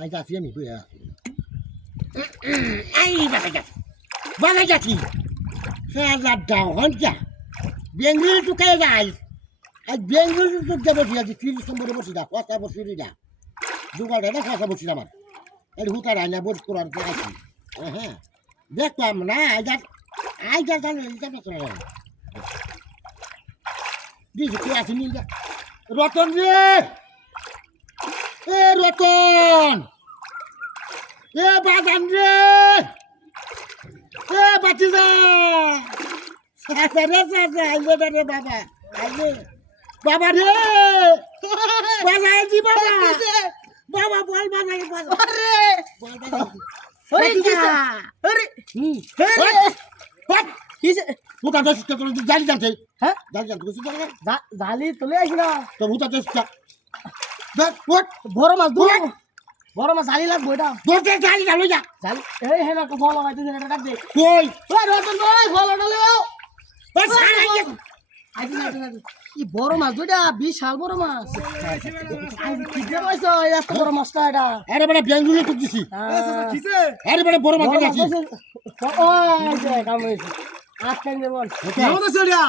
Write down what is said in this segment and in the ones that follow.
I যাচ্ছি আমি বুঝা আই বাগা যাচ্ছি সারা দাও হঞ্চা বেঙ্গলি তো কে যাই আর বেঙ্গলি তো যাবো দিয়াছি 30 নম্বরে বসি না কথা বসি না দুগাড়ে না কথা বসি আমার এই হুতার আইনা বস করার দেখাচ্ছি হ্যাঁ দেখলাম না আই যা জানো এটা না দিছি কি আছে নিয়ে রতন রে এ রতন এ বাগান রে এ বাতিজা সাসা রে সাসা আইলে রে বাবা আইলে বাবা রে বাবা জি বাবা বাবা বল বাবা বল আরে বল বাবা আরে কি আরে হট কিসে মুতা দশ তো জালি জানতে হ্যাঁ জালি জানতে কিছু জালি চলে আসি না তো মুতা দশ দেখ হট বড় মাছ বড় মাছ জালি লাগবে এটা দোতে জালি না লই যা জালি এই হেনা কো বল লাগাইতে এটা কাট দে কই ওই রতন ভাই বল ডালে ও বাস আই না ই বড় মাছ দুইটা বিশাল বড় মাছ আই কি দে কইছো এত বড় মাছটা এটা আরে বড় বেঙ্গুলি তো দিছি কিসে আরে বড় বড় মাছ দিছি ওই যে কাম হইছে আজ কেন বল কেমন চলিয়া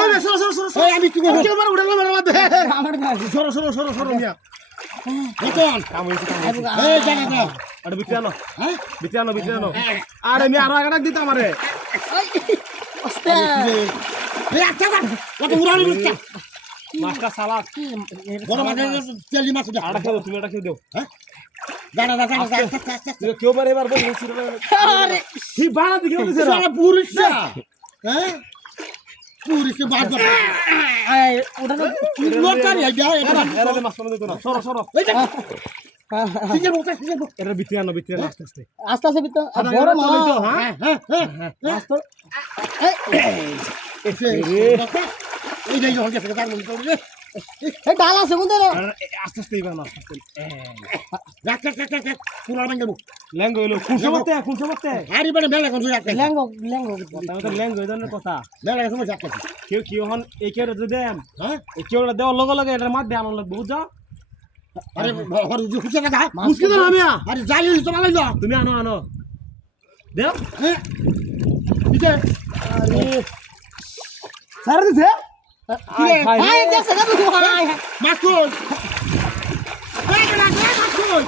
ওই সরো ওই আমি কি করব কেমন উড়ালো মারবা দে আমার কাছে সরো মিয়া রতন কাম হইছে এই জায়গা দাও আরে বিটিয়ানো হ্যাঁ বিটিয়ানো আরে আমি আরো আগাটা দিতাম আরে ওস্তে এই আচ্ছা কত উড়ালো দিতা মাছটা সালাদ বড় মাছ তেলি মাছ দাও আড়া খাও তুমি এটা খেয়ে দাও হ্যাঁ দাঁড়া কেউ বার এবার বলছি আরে কি বাড়া দিকে বলছিস সারা পুরুষটা হ্যাঁ পুরুষে বাদ এই ওটা লটার হই যায় এটা মাছ কোন দিত না সরো এইটা সিজে বলতে এটা বিটিয়ানো আস্তে বিত বড় মাছ হ্যাঁ আস্তে এই যে হল গেছে তার মন করে এই ডাল আছে কোন দেন আস্তে ইবানো রাখ পুরা বাঙ্গাবো ল্যাঙ্গো হলো কুলসে বতে আরে বড় মেলা কোন রাখ ল্যাঙ্গো তাহলে ল্যাঙ্গো এর কথা মেলা কোন রাখ কেউ হন এই কেউ যদি দেন হ্যাঁ এই কেউ দেও লগে এটার মাঝে আনো লাগবে বুঝছো আরে হর যে খুঁজে না মুশকিল না আমি আরে যাই তো ভালো যাও তুমি আনো দেও হ্যাঁ দিতে আরে সারা দিতে হাই দেখছ না তুই হাই মাকুল মাকুল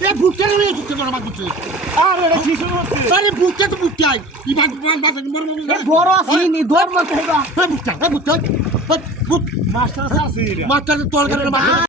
এ বুকটা নিয়ে চুক্তি করা মাকুল আরে এটা কি শুরু হচ্ছে আরে বুকটা তো বুকটাই ই বাস বড় আছে নি ধর্ম কইবা বুকটা বুক মাস্টার আছে মাস্টার তোর করে